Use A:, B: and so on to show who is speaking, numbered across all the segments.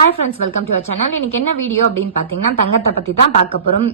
A: Hi friends welcome to our channel இன்னைக்கு என்ன video அப்படின்னு பார்த்தீங்கன்னா தங்கத்தை பத்தி தான் பார்க்க போறோம்.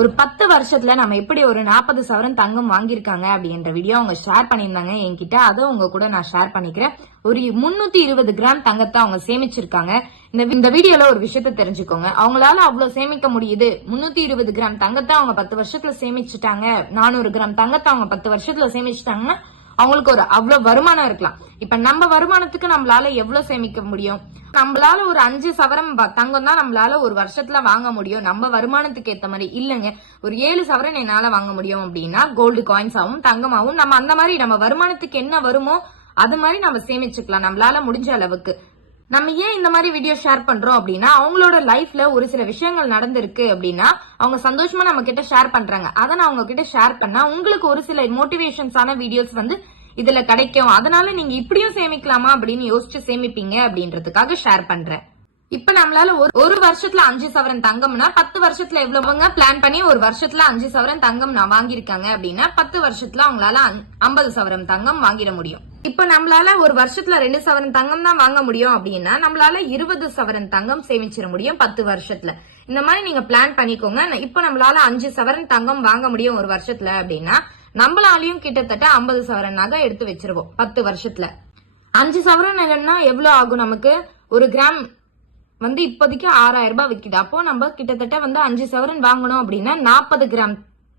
A: ஒரு பத்து வருஷத்துல நம்ம எப்படி ஒரு நாற்பது சவரன் தங்கம் வாங்கியிருக்காங்க அப்படின்ற வீடியோ அவங்க ஷேர் பண்ணியிருந்தாங்க என்கிட்ட. அதை உங்க கூட நான் ஷேர் பண்ணிக்கிறேன். ஒரு முன்னூத்தி இருபது கிராம் தங்கத்தை அவங்க சேமிச்சிருக்காங்க. இந்த இந்த வீடியோல ஒரு விஷயத்த தெரிஞ்சுக்கோங்க. அவங்களால அவ்வளவு சேமிக்க முடியுது. முன்னூத்தி இருபது கிராம் தங்கத்தை அவங்க பத்து வருஷத்துல சேமிச்சுட்டாங்க. நானூறு கிராம் தங்கத்தை அவங்க பத்து வருஷத்துல சேமிச்சுட்டாங்கன்னா அவங்களுக்கு ஒரு அவ்வளவு வருமானம் இருக்கலாம். இப்ப நம்ம வருமானத்துக்கு நம்மளால எவ்வளவு சேமிக்க முடியும்? நம்மளால ஒரு அஞ்சு சவரம் தங்கம் தான் நம்மளால ஒரு வருஷத்துல வாங்க முடியும். நம்ம வருமானத்துக்கு ஏத்த மாதிரி இல்லைங்க. ஒரு ஏழு சவரன் என்னால வாங்க முடியும் அப்படின்னா கோல்டு காயின்ஸாவும் தங்கமாவும் நம்ம அந்த மாதிரி நம்ம வருமானத்துக்கு என்ன வருமோ அது மாதிரி நம்ம சேமிச்சுக்கலாம். நம்மளால முடிஞ்ச அளவுக்கு. நம்ம ஏன் இந்த மாதிரி வீடியோ ஷேர் பண்றோம் அப்படின்னா அவங்களோட லைஃப்ல ஒரு சில விஷயங்கள் நடந்திருக்கு அப்படின்னா அவங்க சந்தோஷமா நம்ம கிட்ட ஷேர் பண்றாங்க. அதை நான் அவங்க கிட்ட ஷேர் பண்ணா உங்களுக்கு ஒரு சில மோட்டிவேஷன்ஸான வீடியோஸ் வந்து இதுல கிடைக்கும். அதனால நீங்க இப்படியும் சேமிக்கலாமா அப்படின்னு யோசிச்சு சேமிப்பீங்க அப்படின்றதுக்காக ஷேர் பண்றேன். இப்ப நம்மளால ஒரு ஒரு வருஷத்துல அஞ்சு சவரன் தங்கம்னா பத்து வருஷத்துல எவ்வளவுங்க பிளான் பண்ணி ஒரு வருஷத்துல அஞ்சு சவரன் தங்கம் நான் வாங்கியிருக்காங்க அப்படின்னா பத்து வருஷத்துல அவங்களால ஐம்பது சவரன் தங்கம் வாங்கிட முடியும். இப்ப நம்மளால ஒரு வருஷத்துல ரெண்டு சவரன் தங்கம் தான் வாங்க முடியும் அப்படின்னா நம்மளால இருபது சவரன் தங்கம் சேமிச்சிட முடியும் பத்து வருஷத்துல. இந்த மாதிரி நீங்க பிளான் பண்ணிக்கோங்க. இப்ப நம்மளால அஞ்சு சவரன் தங்கம் வாங்க முடியும் ஒரு வருஷத்துல அப்படின்னா நம்மளாலையும் கிட்டத்தட்ட ஐம்பது சவரன் நகை எடுத்து வச்சிருவோம் பத்து வருஷத்துல. அஞ்சு சவரன் நகைன்னா எவ்வளவு ஆகும் நமக்கு? ஒரு கிராம் வந்து இப்போதைக்கு ஆறாயிரம் ரூபாய் விற்கிது அப்போ நம்ம கிட்டத்தட்ட வந்து அஞ்சு சவரன் வாங்கணும் அப்படின்னா நாற்பது கிராம்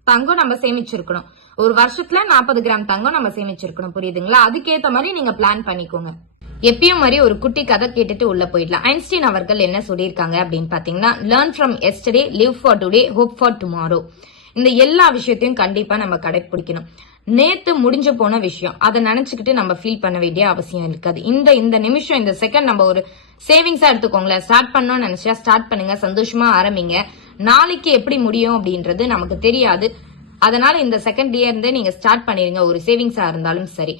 A: தங்கம் நம்ம சேமிச்சிருக்கணும். ஒரு வருஷத்துல நாற்பது கிராம் தங்கம் நம்ம சேமிச்சிருக்கணும். புரியுதுங்களா? அதுக்கேத்த மாதிரி நீங்க பிளான் பண்ணிக்கோங்க. எப்பயும் மாதிரி ஒரு குட்டி கதை கேட்டுட்டு உள்ள போயிடலாம். ஐன்ஸ்டீன் அவர்கள் என்ன சொல்லியிருக்காங்க அப்படின்னு பாத்தீங்கன்னா learn from yesterday live for today hope for tomorrow இந்த எல்லா விஷயத்தையும் கண்டிப்பா நம்ம கடைபிடிக்கணும் நேத்து முடிஞ்சு போன விஷயம். அதை நினைச்சுக்கிட்டு நம்ம ஃபீல் பண்ண வேண்டிய அவசியம் இருக்காது. இந்த இந்த நிமிஷம் இந்த செகண்ட் நம்ம ஒரு சேவிங்ஸா எடுத்துக்கோங்களேன். ஸ்டார்ட் பண்ணோம்னு நினைச்சா ஸ்டார்ட் பண்ணுங்க. சந்தோஷமா ஆரம்பிங்க. நாளைக்கு எப்படி முடியும் அப்படின்றது நமக்கு தெரியாது. அதனால இந்த செகண்ட் இயர் இருந்தே நீங்க ஸ்டார்ட் பண்ணிருங்க. ஒரு சேவிங்ஸா இருந்தாலும் சரி.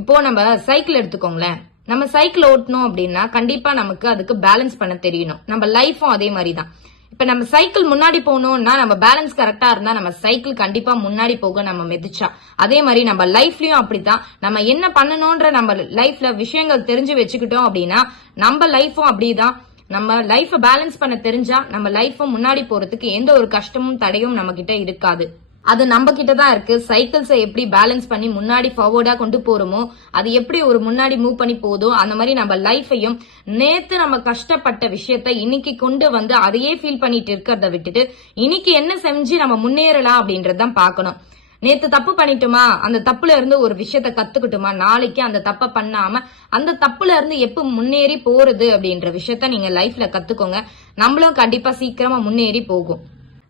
A: இப்போ நம்ம சைக்கிள் எடுத்துக்கோங்களேன். நம்ம சைக்கிள் ஓட்டணும் அப்படின்னா கண்டிப்பா நமக்கு அதுக்கு பேலன்ஸ் பண்ண தெரியணும். நம்ம லைஃபும் அதே மாதிரி தான் இப்ப நம்ம சைக்கிள் முன்னாடி போகணும்னா நம்ம பேலன்ஸ் கரெக்டா இருந்தா நம்ம சைக்கிள் கண்டிப்பா முன்னாடி போக நம்ம மிதிச்சா. அதே மாதிரி நம்ம லைஃப்லயும் அப்படித்தான். நம்ம என்ன பண்ணணும்ன்ற நம்ம லைஃப்ல விஷயங்கள் தெரிஞ்சு வச்சுக்கிட்டோம் அப்படின்னா நம்ம லைஃபும் அப்படிதான். நம்ம லைஃப பேலன்ஸ் பண்ண தெரிஞ்சா நம்ம லைஃப முன்னாடி போறதுக்கு எந்த ஒரு கஷ்டமும் தடையும் நம்ம கிட்ட இருக்காது. அது நம்ம கிட்ட தான் இருக்கு. சைக்கிள்ஸை எப்படி பேலன்ஸ் பண்ணி முன்னாடி ஃபார்வர்டா கொண்டு போறோமோ அது எப்படி ஒரு முன்னாடி மூவ் பண்ணி போதோ அந்த மாதிரி நம்ம லைஃபையும் நேத்து நம்ம கஷ்டப்பட்ட விஷயத்த இன்னைக்கு கொண்டு வந்து அதையே ஃபீல் பண்ணிட்டு இருக்கிறத விட்டுட்டு இன்னைக்கு என்ன செஞ்சு நம்ம முன்னேறலாம் அப்படின்றதான் பார்க்கணும். நேத்து தப்பு பண்ணிட்டோமா? அந்த தப்புல இருந்து ஒரு விஷயத்த கத்துக்கிட்டோமா? நாளைக்கு அந்த தப்ப பண்ணாம அந்த தப்புல இருந்து எப்ப முன்னேறி போறது அப்படின்ற விஷயத்த நீங்க லைஃப்ல கத்துக்கோங்க. நம்மளும் கண்டிப்பா சீக்கிரமா முன்னேறி போகும்.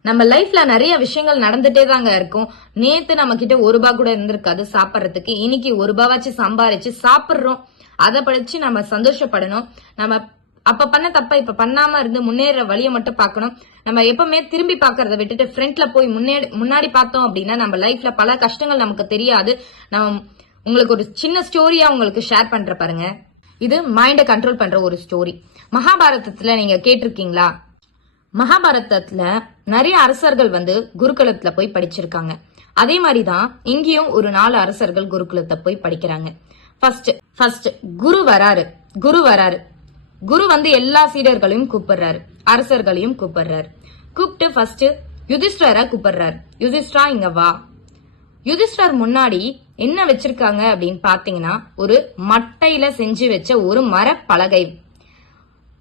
A: நம்ம லைஃப்ல நிறைய விஷயங்கள் நடந்துட்டே தாங்க இருக்கும். நேத்து நம்ம கிட்ட ஒரு ரூபா கூட இருந்திருக்காது சாப்பிட்றதுக்கு. இன்னைக்கு ஒரு ரூபாவாச்சு சம்பாரிச்சு சாப்பிடுறோம். அதை படிச்சு நம்ம சந்தோஷப்படணும். நம்ம அப்ப பண்ண தப்ப இப்ப பண்ணாம இருந்து முன்னேற வழியை மட்டும் பார்க்கணும். நம்ம எப்பவுமே திரும்பி பாக்குறத விட்டுட்டு ஃப்ரண்ட்ல போய் முன்னே முன்னாடி பார்த்தோம் அப்படின்னா நம்ம லைஃப்ல பல கஷ்டங்கள் நமக்கு தெரியாது. நம்ம உங்களுக்கு ஒரு சின்ன ஸ்டோரியா உங்களுக்கு ஷேர் பண்ற பாருங்க. இது மைண்டை கண்ட்ரோல் பண்ற ஒரு ஸ்டோரி மகாபாரதத்துல நீங்க கேட்டிருக்கீங்களா? மகாபாரதத்துல நிறைய அரசர்கள் வந்து குருகுலத்துல போய் படிச்சிருக்காங்க. அதே மாதிரிதான் இங்கேயும் ஒரு நாலு அரசர்கள் குருகுலத்தை போய் படிக்கிறாங்க. ஃபர்ஸ்ட் ஃபர்ஸ்ட் குரு வராரு. குரு வராரு. குரு வந்து எல்லா சீடர்களையும் கூப்பிடுறாரு. அரசர்களையும் கூப்பிடுறாரு. கூப்பிட்டு ஃபர்ஸ்ட் யுதிஷ்டரை கூப்பிடுறாரு. யுதிஷ்டரா இங்க வா. யுதிஷ்டர் முன்னாடி என்ன வச்சிருக்காங்க அப்படின்னு பாத்தீங்கன்னா ஒரு மட்டையில செஞ்சு வச்ச ஒரு மரப்பலகை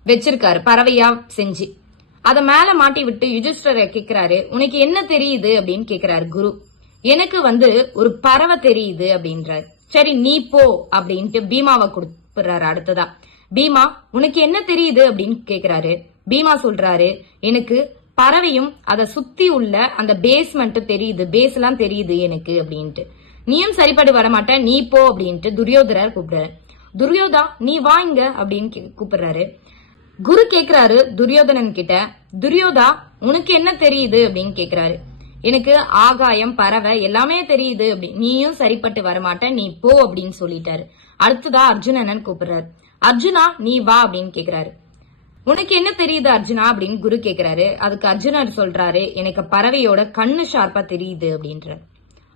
A: வச்சிருக்காரு. பறவையா செஞ்சு. அத மேல மாட்டி விட்டு யுதிஷ்டரை கேக்குறாரு உனக்கு என்ன தெரியுது? அப்படின்னு கேக்குறாரு குரு. எனக்கு வந்து ஒரு பறவை தெரியுது அப்படின்றாரு. சரி நீ போ அப்படின்ட்டு பீமாவை கொடுப்புறாரு அடுத்ததா. பீமா உனக்கு என்ன தெரியுது? அப்படின்னு கேக்குறாரு. பீமா சொல்றாரு எனக்கு பறவையும் அதை சுத்தி உள்ள அந்த பேஸ்மெண்ட் தெரியுது பேஸ் எல்லாம் தெரியுது எனக்கு அப்படின்ட்டு. நீயும் சரிப்பட்டு வரமாட்ட நீ போ அப்படின்ட்டு துரியோதரர் கூப்பிடுறாரு. துரியோதா நீ வாங்க அப்படின்னு கே- கூப்பிடுறாரு. குரு கேக்குறாரு துரியோதனன் கிட்ட துரியோதா உனக்கு என்ன தெரியுது? அப்படின்னு கேக்குறாரு. எனக்கு ஆகாயம் பறவை எல்லாமே தெரியுது. அப்படி நீயும் சரிப்பட்டு வரமாட்ட நீ போ அப்படின்னு சொல்லிட்டாரு. அடுத்ததா அர்ஜுனனன் கூப்பிடுறாரு. அர்ஜுனா நீ வா அப்படின்னு கேக்குறாரு. உனக்கு என்ன தெரியுது அர்ஜுனா? அப்படின்னு குரு கேக்குறாரு. அதுக்கு அர்ஜுனர் சொல்றாரு எனக்கு பறவையோட கண்ணு ஷார்ப்பா தெரியுது அப்படின்றார்.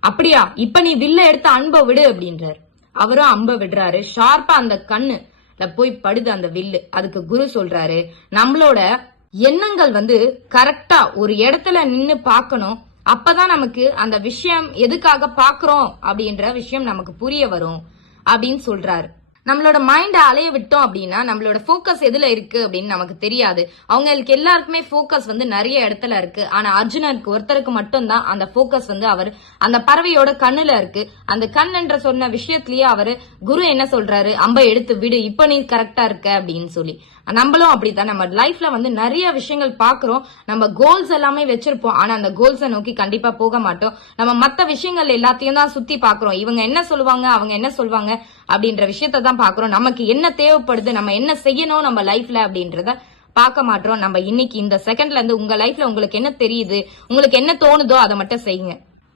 A: அப்படியா? இப்ப நீ வில்ல எடுத்து அன்பை விடு அப்படின்றார். அவரும் அம்ப விடுறாரு. ஷார்ப்பா அந்த கண்ணு போய் படுது அந்த வில்லு. அதுக்கு குரு சொல்றாரு நம்மளோட எண்ணங்கள் வந்து கரெக்டா ஒரு இடத்துல நின்னு பார்க்கணும். அப்பதான் நமக்கு அந்த விஷயம் எதுக்காக பாக்குறோம் அப்படின்ற விஷயம் நமக்கு புரிய வரும் அப்படின்னு சொல்றாரு. நம்மளோட மைண்டை அலைய விட்டோம் அப்படின்னா நம்மளோட ஃபோக்கஸ் எதுல இருக்கு அப்படின்னு நமக்கு தெரியாது. அவங்களுக்கு எல்லாருக்குமே ஃபோக்கஸ் வந்து நிறைய இடத்துல இருக்கு. ஆனா அர்ஜுனனுக்கு ஒருத்தருக்கு மட்டும்தான் அந்த ஃபோக்கஸ் வந்து அவர் அந்த பறவையோட கண்ணுல இருக்கு. அந்த கண் என்ற சொன்ன விஷயத்திலேயே அவரு குரு என்ன சொல்றாரு? அம்பை எடுத்து விடு. இப்ப நீ கரெக்டா இருக்க. அப்படின்னு சொல்லி. நம்மளும் அப்படித்தான் நம்ம லைஃப்ல வந்து நிறைய விஷயங்கள் பாக்குறோம் நம்ம கோல்ஸ் எல்லாமே வச்சிருப்போம். ஆனா அந்த கோல்ஸை நோக்கி கண்டிப்பா போக மாட்டோம். நம்ம மத்த விஷயங்கள் எல்லாத்தையும் தான் சுத்தி பாக்குறோம் இவங்க என்ன சொல்லுவாங்க அவங்க என்ன சொல்லுவாங்க அப்படின்ற விஷயத்த தான் பாக்குறோம் நமக்கு என்ன தேவைப்படுது நம்ம என்ன செய்யணும் நம்ம லைஃப்ல அப்படின்றத பார்க்க மாட்டோம். நம்ம இன்னைக்கு இந்த செகண்ட்ல இருந்து உங்க லைஃப்ல உங்களுக்கு என்ன தெரியுது உங்களுக்கு என்ன தோணுதோ அதை மட்டும் செய்யுங்க.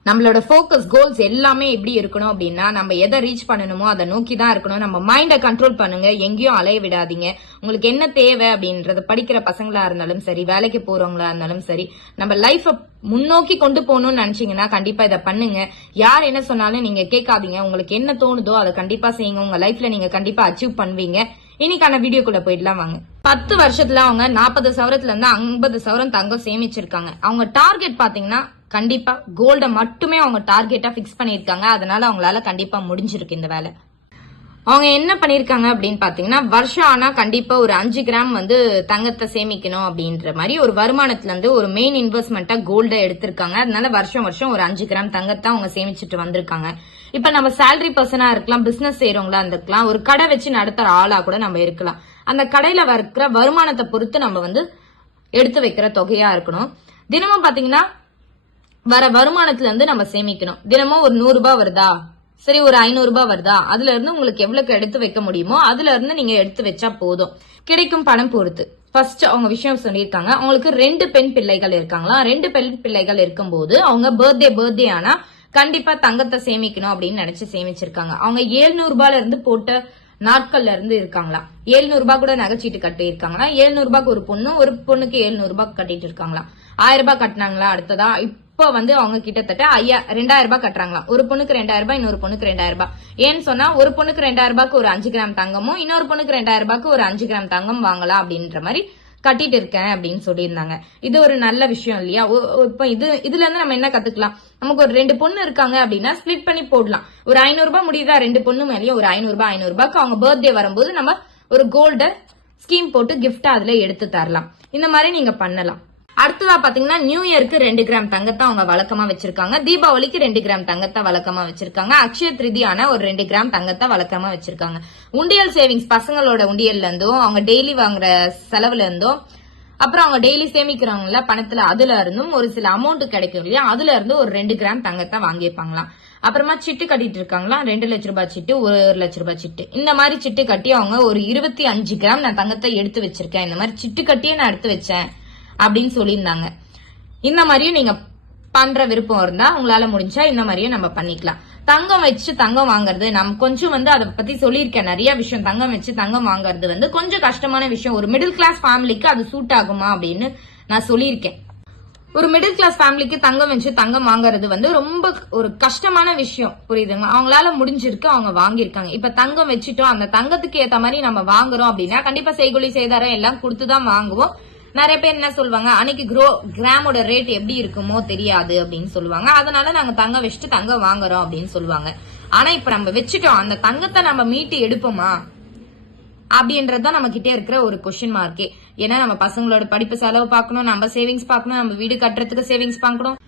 A: நம்மளோட ஃபோக்கஸ் கோல்ஸ் எல்லாமே எப்படி இருக்கணும் அப்படின்னா நம்ம எதை ரீச் பண்ணணுமோ அதை நோக்கி தான் இருக்கணும். நம்ம மைண்டை கண்ட்ரோல் பண்ணுங்க. எங்கேயும் அலைய விடாதீங்க. உங்களுக்கு என்ன தேவை அப்படின்றத படிக்கிற பசங்களா இருந்தாலும் சரி வேலைக்கு போறவங்களா இருந்தாலும் சரி நம்ம லைஃப முன்னோக்கி கொண்டு போகணும்னு நினைச்சீங்கன்னா கண்டிப்பா இதை பண்ணுங்க. யார் என்ன சொன்னாலும் நீங்க கேட்காதீங்க. உங்களுக்கு என்ன தோணுதோ அதை கண்டிப்பா செய்யுங்க. உங்க லைஃப்ல நீங்க கண்டிப்பா அச்சீவ் பண்ணுவீங்க. இன்னைக்கான வீடியோக்குள்ள போயிடலாம் வாங்க. பத்து வருஷத்துல அவங்க நாற்பது சவரத்துல இருந்து ஐம்பது சவரம் தங்கம் சேமிச்சிருக்காங்க. அவங்க டார்கெட் பாத்தீங்கன்னா கண்டிப்பா கோல்டை மட்டுமே அவங்க டார்கெட்டா பிக்ஸ் பண்ணியிருக்காங்க. அதனால அவங்களால கண்டிப்பா முடிஞ்சிருக்கு இந்த வேலை. அவங்க என்ன பண்ணிருக்காங்க அப்படின்னு பாத்தீங்கன்னா வருஷம் ஆனா கண்டிப்பா ஒரு அஞ்சு கிராம் வந்து தங்கத்தை சேமிக்கணும் அப்படின்ற மாதிரி ஒரு வருமானத்துல இருந்து ஒரு மெயின் இன்வெஸ்ட்மெண்ட்டா கோல்ட எடுத்திருக்காங்க. அதனால வருஷம் வருஷம் ஒரு அஞ்சு கிராம் தங்கத்தை அவங்க சேமிச்சுட்டு வந்திருக்காங்க. இப்ப நம்ம சேலரி பர்சனா இருக்கலாம் பிசினஸ் செய்யறவங்களா இருந்திருக்கலாம் ஒரு கடை வச்சு நடத்துற ஆளா கூட நம்ம இருக்கலாம். அந்த கடையில இருக்கிற வருமானத்தை பொறுத்து நம்ம வந்து எடுத்து வைக்கிற தொகையா இருக்கணும். தினமும் பாத்தீங்கன்னா வர வருமானத்துல இருந்து நம்ம சேமிக்கணும். தினமும் ஒரு நூறு ரூபாய் வருதா? சரி ஒரு ஐநூறு ரூபாய் வருதா? அதுல இருந்து உங்களுக்கு எவ்வளவுக்கு எடுத்து வைக்க முடியுமோ அதுல இருந்து நீங்க எடுத்து வச்சா போதும். கிடைக்கும் பணம் பொறுத்து. ஃபர்ஸ்ட் அவங்க விஷயம் சொல்லியிருக்காங்க. அவங்களுக்கு ரெண்டு பெண் பிள்ளைகள் இருக்காங்களா? ரெண்டு பெண் பிள்ளைகள் இருக்கும்போது அவங்க பர்த்டே பர்த்டே ஆனா கண்டிப்பா தங்கத்தை சேமிக்கணும் அப்படின்னு நினைச்சு சேமிச்சிருக்காங்க. அவங்க 700 ரூபாயில இருந்து போட்ட நாட்கள்ல இருந்து இருக்காங்களா? 700 ரூபாய் கூட நகைச்சீட்டு கட்டி இருக்காங்களா 700 ரூபாய்க்கு ஒரு பொண்ணு ஒரு பொண்ணுக்கு 700 ரூபாய் கட்டிட்டு இருக்காங்களா? ஆயிரம் ரூபாய் கட்டினாங்களா? அடுத்ததா இப்போ வந்து அவங்க கிட்டத்தட்ட ஐயா ரெண்டாயிரம் ரூபாய் கட்டுறாங்களா ஒரு பொண்ணுக்கு ரெண்டாயிரம் ரூபாய் இன்னொரு பொண்ணுக்கு ரெண்டாயிரம் ரூபாய். ஏன்னு சொன்னா ஒரு பொண்ணுக்கு ரெண்டாயிரம் ரூபாய்க்கு ஒரு அஞ்சு கிராம் தங்கமும் இன்னொரு பொண்ணுக்கு ரெண்டாயிரம் ரூபாய்க்கு ஒரு அஞ்சு கிராம் தங்கம் வாங்கலாம் அப்படின்ற மாதிரி கட்டிட்டு இருக்கேன் அப்படின்னு சொல்லியிருந்தாங்க. இது ஒரு நல்ல விஷயம் இல்லையா? இப்போ இது இதுல இருந்து நம்ம என்ன கத்துக்கலாம்? நமக்கு ஒரு ரெண்டு பொண்ணு இருக்காங்க அப்படின்னா ஸ்பிளிட் பண்ணி போடலாம். ஒரு ஐநூறு ரூபாய் முடியுதா? ரெண்டு பொண்ணு மேலேயும் ஒரு ஐநூறு ரூபாய் ஐநூறு ரூபாய்க்கு அவங்க பர்த்டே வரும்போது நம்ம ஒரு கோல்ட ஸ்கீம் போட்டு கிஃப்டா அதுல எடுத்து தரலாம். இந்த மாதிரி நீங்க பண்ணலாம். அடுத்ததா பாத்தீங்கன்னா நியூ இயருக்கு ரெண்டு கிராம் தங்கத்தை அவங்க வழக்கமா வச்சிருக்காங்க. தீபாவளிக்கு ரெண்டு கிராம் தங்கத்தை வழக்கமா வச்சிருக்காங்க. அக்ஷய திருதியான ஒரு ரெண்டு கிராம் தங்கத்தை வழக்கமா வச்சிருக்காங்க. உண்டியல் சேவிங்ஸ் பசங்களோட உண்டியல்ல இருந்தும் அவங்க டெய்லி வாங்குற செலவுல இருந்தும் அப்புறம் அவங்க டெய்லி சேமிக்கிறவங்கள பணத்துல அதுல இருந்தும் ஒரு சில அமௌண்ட் கிடைக்கும் இல்லையா? அதுல இருந்து ஒரு ரெண்டு கிராம் தங்கத்தை வாங்கியிருப்பாங்களாம். அப்புறமா சிட்டு கட்டிட்டு இருக்காங்களா? ரெண்டு லட்ச ரூபாய் சிட்டு ஒரு லட்ச ரூபாய் சிட்டு. இந்த மாதிரி சிட்டு கட்டி அவங்க ஒரு இருபத்தி அஞ்சு கிராம் நான் தங்கத்தை எடுத்து வச்சிருக்கேன். இந்த மாதிரி சிட்டு கட்டியே நான் எடுத்து வச்சேன். அப்படின்னு சொல்லியிருந்தாங்க. இந்த மாதிரியும் நீங்க பண்ற விருப்பம் இருந்தா உங்களால முடிஞ்சா இந்த மாதிரியும் நம்ம பண்ணிக்கலாம். தங்கம் வச்சு தங்கம் வாங்குறது நம்ம கொஞ்சம் வந்து அதை பத்தி சொல்லியிருக்கேன். நிறைய விஷயம் தங்கம் வச்சு தங்கம் வாங்குறது வந்து கொஞ்சம் கஷ்டமான விஷயம். ஒரு மிடில் கிளாஸ் ஃபேமிலிக்கு அது சூட் ஆகுமா அப்படின்னு நான் சொல்லியிருக்கேன். ஒரு மிடில் கிளாஸ் ஃபேமிலிக்கு தங்கம் வச்சு தங்கம் வாங்குறது வந்து ரொம்ப ஒரு கஷ்டமான விஷயம். புரியுதுங்களா? அவங்களால முடிஞ்சிருக்கு அவங்க வாங்கியிருக்காங்க. இப்ப தங்கம் வச்சுட்டோம். அந்த தங்கத்துக்கு ஏத்த மாதிரி நம்ம வாங்குறோம் அப்படின்னா கண்டிப்பா செய்கொலி செய்தாரம் எல்லாம் கொடுத்துதான் வாங்குவோம். நிறைய பேர் என்ன சொல்லுவாங்க அன்னைக்கு க்ரோ கிராமோட ரேட் எப்படி இருக்குமோ தெரியாது அப்படின்னு சொல்லுவாங்க. அதனால நாங்க தங்க வச்சுட்டு தங்க வாங்குறோம் அப்படின்னு சொல்லுவாங்க. ஆனா இப்ப நம்ம வச்சுட்டோம். அந்த தங்கத்தை நம்ம மீட்டு எடுப்போமா? அப்படின்றதுதான் நம்ம கிட்டே இருக்கிற ஒரு கொஸ்டின் மார்க்கே ஏன்னா நம்ம பசங்களோட படிப்பு செலவு பார்க்கணும் நம்ம சேவிங்ஸ் பார்க்கணும் நம்ம வீடு கட்டுறதுக்கு சேவிங்ஸ் பார்க்கணும்.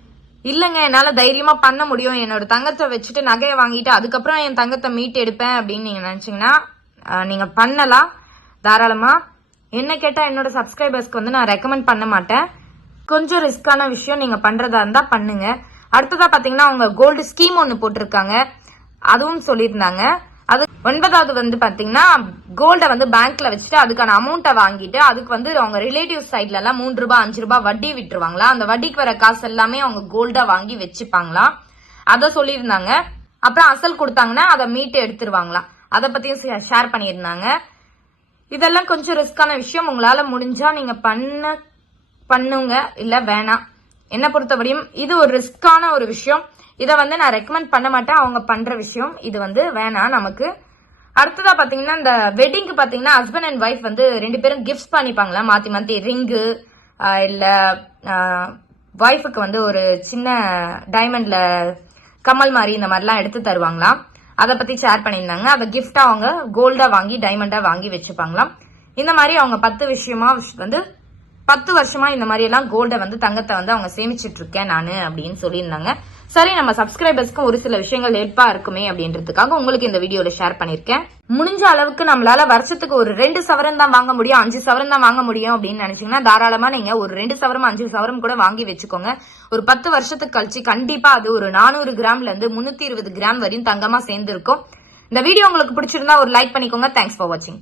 A: இல்லங்க என்னால தைரியமா பண்ண முடியும். என்னோட தங்கத்தை வச்சுட்டு நகையை வாங்கிட்டு அதுக்கப்புறம் என் தங்கத்தை மீட்டு எடுப்பேன் அப்படின்னு நீங்க நினைச்சீங்கன்னா நீங்கள் நீங்க பண்ணலாம். தாராளமா. என்ன கேட்டா என்னோட சப்ஸ்கிரைபர்ஸ்க்கு வந்து நான் ரெக்கமெண்ட் பண்ண மாட்டேன். கொஞ்சம் ரிஸ்கான விஷயம் நீங்க பண்றதா இருந்தா பண்ணுங்க. அடுத்ததா பாத்தீங்கன்னா அவங்க கோல்டு ஸ்கீம் ஒன்னு போட்டிருக்காங்க. அதுவும் சொல்லியிருந்தாங்க. அது ஒன்பதாவது வந்து பாத்தீங்கன்னா கோல்ட வந்து பேங்க்ல வச்சுட்டு அதுக்கான அமௌண்ட்டை வாங்கிட்டு அதுக்கு வந்து அவங்க ரிலேட்டிவ் சைட்ல எல்லாம் மூன்று ரூபாய் அஞ்சு ரூபாய் வட்டி விட்டுருவாங்களா? அந்த வட்டிக்கு வர காசு எல்லாமே அவங்க கோல்டா வாங்கி வச்சுப்பாங்களாம் அத சொல்லியிருந்தாங்க. அப்புறம் அசல் கொடுத்தாங்கன்னா அதை மீட்டு எடுத்துருவாங்களாம் அதை பத்தியும் ஷேர் பண்ணியிருந்தாங்க. இதெல்லாம் கொஞ்சம் ரிஸ்கான விஷயம். உங்களால முடிஞ்சா நீங்க பண்ண பண்ணுங்க. இல்ல வேணாம். என்ன பொறுத்தவரையும் இது ஒரு ரிஸ்கான ஒரு விஷயம். இதை வந்து நான் ரெக்கமெண்ட் பண்ண மாட்டேன். அவங்க பண்ற விஷயம். இது வந்து வேணாம் நமக்கு. அடுத்ததா பாத்தீங்கன்னா இந்த வெட்டிங்க்கு பாத்தீங்கன்னா ஹஸ்பண்ட் அண்ட் ஒய்ஃப் வந்து ரெண்டு பேரும் கிஃப்ட்ஸ் பண்ணிப்பாங்களா? மாத்தி மாத்தி ரிங்கு இல்ல ஒய்ஃபுக்கு வந்து ஒரு சின்ன டைமண்ட்ல கம்மல் மாதிரி இந்த மாதிரிலாம் எடுத்து தருவாங்களாம் அதை பத்தி ஷேர் பண்ணியிருந்தாங்க. அதை கிஃப்டா அவங்க கோல்டா வாங்கி டைமண்டா வாங்கி வச்சுப்பாங்களாம். இந்த மாதிரி அவங்க பத்து விஷயமா வந்து பத்து வருஷமா இந்த மாதிரி எல்லாம் கோல்டை வந்து தங்கத்தை வந்து அவங்க சேமிச்சிட்டு இருக்கேன் நானு அப்படின்னு சொல்லியிருந்தாங்க. சரி நம்ம சப்ஸ்கிரைபர்ஸ்க்கு ஒரு சில விஷயங்கள் ஹெல்ப்பா இருக்குமே அப்படின்றதுக்காக உங்களுக்கு இந்த வீடியோல ஷேர் பண்ணிருக்கேன். முடிஞ்ச அளவுக்கு நம்மளால வருஷத்துக்கு ஒரு ரெண்டு சவரம் தான் வாங்க முடியும் அஞ்சு சவரம் தான் வாங்க முடியும் அப்படின்னு நினைச்சீங்கன்னா தாராளமா நீங்க ஒரு ரெண்டு சவரம் அஞ்சு சவரம் கூட வாங்கி வச்சுக்கோங்க. ஒரு பத்து வருஷத்துக்கு கழிச்சு கண்டிப்பா அது ஒரு நானூறு கிராம்ல இருந்து முன்னூத்தி இருபது கிராம் வரையும் தங்கமா சேர்ந்து இருக்கும் இந்த வீடியோ உங்களுக்கு பிடிச்சிருந்தா ஒரு லைக் பண்ணிக்கோங்க. தேங்க்ஸ் ஃபார் வாட்சிங்